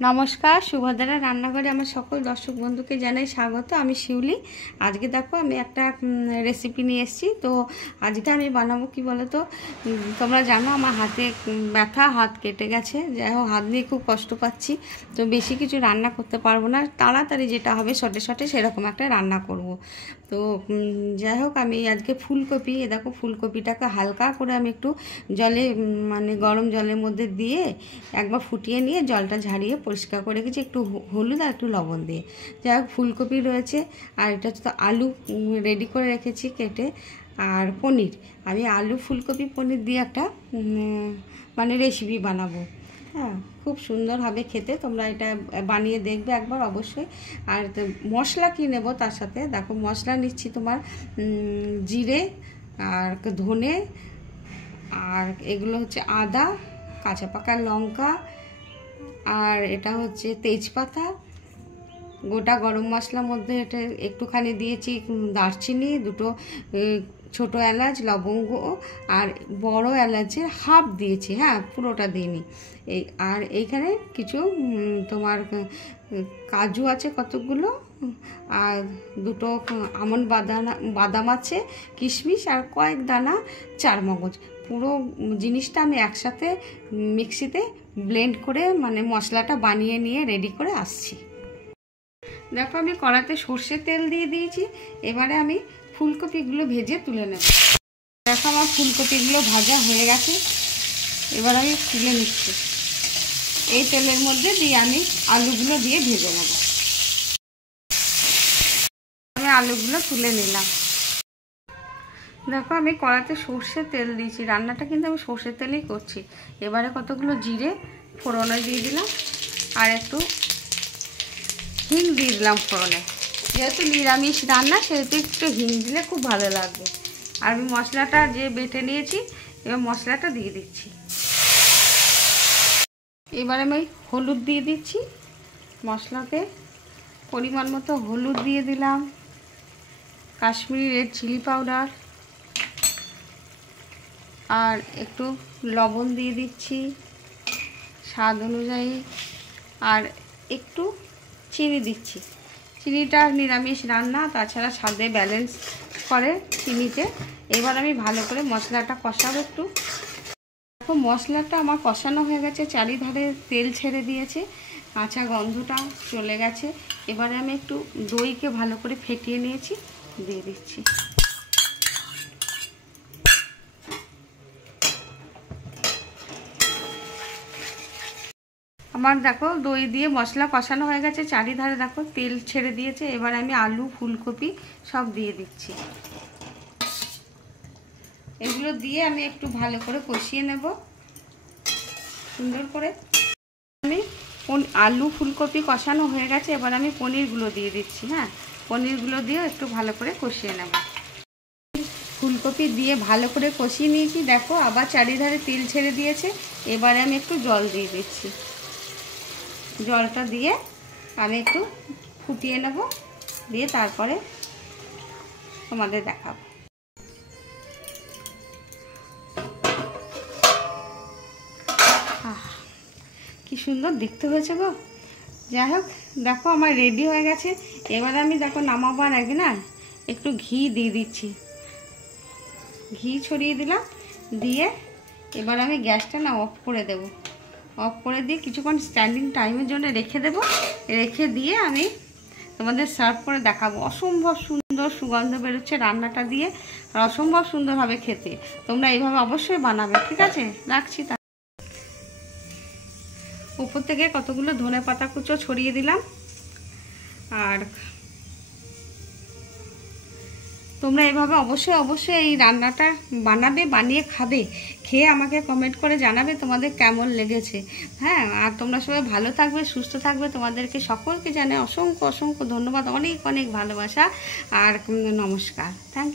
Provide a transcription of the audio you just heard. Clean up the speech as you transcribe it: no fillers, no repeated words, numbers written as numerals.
নমস্কার, সুভদ্রা রান্নাঘরে আমার সকল দর্শক বন্ধুকে জানাই স্বাগত। আমি শিউলি। আজকে দেখো আমি একটা রেসিপি নিয়ে এসেছি। তো আজকে আমি বানাবো কি বলো তো, তোমরা জানো আমার হাতে ব্যথা, হাত কেটে গেছে। যাই হোক, হাত নিয়ে খুব কষ্ট পাচ্ছি। তো বেশি কিছু রান্না করতে পারবো না, তাড়াতাড়ি যেটা হবে শর্টে শর্টে সেরকম একটা রান্না করব। তো যাই হোক, আমি আজকে ফুলকপি, দেখো ফুলকপিটাকে হালকা করে আমি একটু জলে মানে গরম জলের মধ্যে দিয়ে একবার ফুটিয়ে নিয়ে জলটা ঝাড়িয়ে পরিষ্কার করে রেখেছি, একটু হলুদ আর একটু লবণ দিয়ে। যাই হোক, ফুলকপি রয়েছে, আর এটা তো আলু রেডি করে রেখেছি কেটে, আর পনির। আমি আলু ফুলকপি পনির দিয়ে একটা মানে রেসিপি বানাবো। হ্যাঁ, খুব সুন্দর হবে খেতে। তোমরা এটা বানিয়ে দেখবে একবার অবশ্যই। আর মশলা কী নেবো তার সাথে, দেখো মশলা নিচ্ছি তোমার জিরে আর ধনে, আর এগুলো হচ্ছে আদা, কাঁচা পাকা লঙ্কা, আর এটা হচ্ছে তেজপাতা, গোটা গরম মশলার মধ্যে এটা একটুখানি দিয়েছি দারচিনি, দুটো ছোট এলাচ, লবঙ্গ, আর বড় এলাচের হাফ দিয়েছি, হ্যাঁ পুরোটা দিইনি। আর এইখানে কিছু তোমার কাজু আছে কতগুলো, আর দুটো আমন্ড বাদাম আছে, কিশমিশ, আর কয়েক দানা চারমগজ। পুরো জিনিসটা আমি একসাথে মিক্সিতে ব্লেন্ড করে মানে মশলাটা বানিয়ে নিয়ে রেডি করে আসছি। দেখো আমি কড়াতে সর্ষের তেল দিয়ে দিয়েছি। এবারে আমি ফুলকপিগুলো ভেজে তুলে নেব। দেখো আমার ফুলকপিগুলো ভাজা হয়ে গেছে, এবার আমি তুলে নিচ্ছি। এই তেলের মধ্যে দিয়ে আমি আলুগুলো দিয়ে ভেজে নেব। আমি আলুগুলো তুলে নিলাম। দেখো আমি কড়াতে সর্ষের তেল দিয়েছি, রান্নাটা কিন্তু আমি সর্ষের তেলেই করছি। এবারে কতগুলো জিরে ফোড়নে দিয়ে দিলাম, আর একটু হিং দিয়ে দিলাম ফোড়নে। যেহেতু নিরামিষ রান্না সেহেতু একটু হিং দিলে খুব ভালো লাগবে। আর আমি মশলাটা যে বেটে নিয়েছি, এবার মশলাটা দিয়ে দিচ্ছি। এবার আমি হলুদ দিয়ে দিচ্ছি মশলাতে, পরিমাণ মতো হলুদ দিয়ে দিলাম, কাশ্মীরি রেড চিলি পাউডার, আর একটু লবণ দিয়ে দিচ্ছি স্বাদ অনুযায়ী, আর একটু চিনি দিচ্ছি। চিনিটা নিরামিষ রান্না, তাছাড়া স্বাদে ব্যালেন্স করে চিনিতে। এবার আমি ভালো করে মশলাটা কষাবো একটু। দেখো মশলাটা আমার কষানো হয়ে গেছে, চারিধারে তেল ছেড়ে দিয়েছে, কাঁচা গন্ধটা চলে গেছে। এবারে আমি একটু দইকে ভালো করে ফেটিয়ে নিয়েছি, দিয়ে দিচ্ছি। আমার দেখো দই দিয়ে মশলা কষানো হয়ে গেছে, চারিধারে দেখো তেল ছেড়ে দিয়েছে। এবার আমি আলু ফুলকপি সব দিয়ে দিচ্ছি। এগুলো দিয়ে আমি একটু ভালো করে কষিয়ে নেব সুন্দর করে। আমি আলু ফুলকপি কষানো হয়ে গেছে, এবার আমি পনিরগুলো দিয়ে দিচ্ছি। হ্যাঁ, পনিরগুলো দিয়ে একটু ভালো করে কষিয়ে নেব। ফুলকপি দিয়ে ভালো করে কষিয়ে নিয়েছি, দেখো আবার চারিধারে তেল ছেড়ে দিয়েছে। এবারে আমি একটু জল দিয়ে দিচ্ছি। জলটা দিয়ে আমি একটু ফুটিয়ে নেব, দিয়ে তারপরে তোমাদের দেখাবো। কি সুন্দর দেখতে হয়েছে গো। যাই হোক, দেখো আমার রেডি হয়ে গেছে। এবারে আমি দেখো নামাবার আগে না একটু ঘি দিয়ে দিচ্ছি। ঘি ছড়িয়ে দিলাম, দিয়ে এবার আমি গ্যাসটা না অফ করে দেব। অফ করে দিয়ে কিছুক্ষণ স্ট্যান্ডিং টাইমের জন্য রেখে দেব। রেখে দিয়ে আমি তোমাদের সার্ভ করে দেখাবো। অসম্ভব সুন্দর সুগন্ধ বেরোচ্ছে রান্নাটা দিয়ে, আর অসম্ভব সুন্দর হবে খেতে। তোমরা এইভাবে অবশ্যই বানাবে। ঠিক আছে, রাখছি। উপর থেকে কতগুলো ধনে পাতা কুচো ছড়িয়ে দিলাম। আর তোমরা এভাবে অবশ্যই এই রান্নাটা বানাবে, বানিয়ে খাবে। খেয়ে আমাকে কমেন্ট করে জানাবে তোমাদের কেমন লেগেছে। হ্যাঁ, আর তোমরা সবাই ভালো থাকবে, সুস্থ থাকবে। তোমাদেরকে সকলকে জানাই অসংখ্য অসংখ্য ধন্যবাদ, অনেক অনেক ভালোবাসা, আর নমস্কার। Thank you.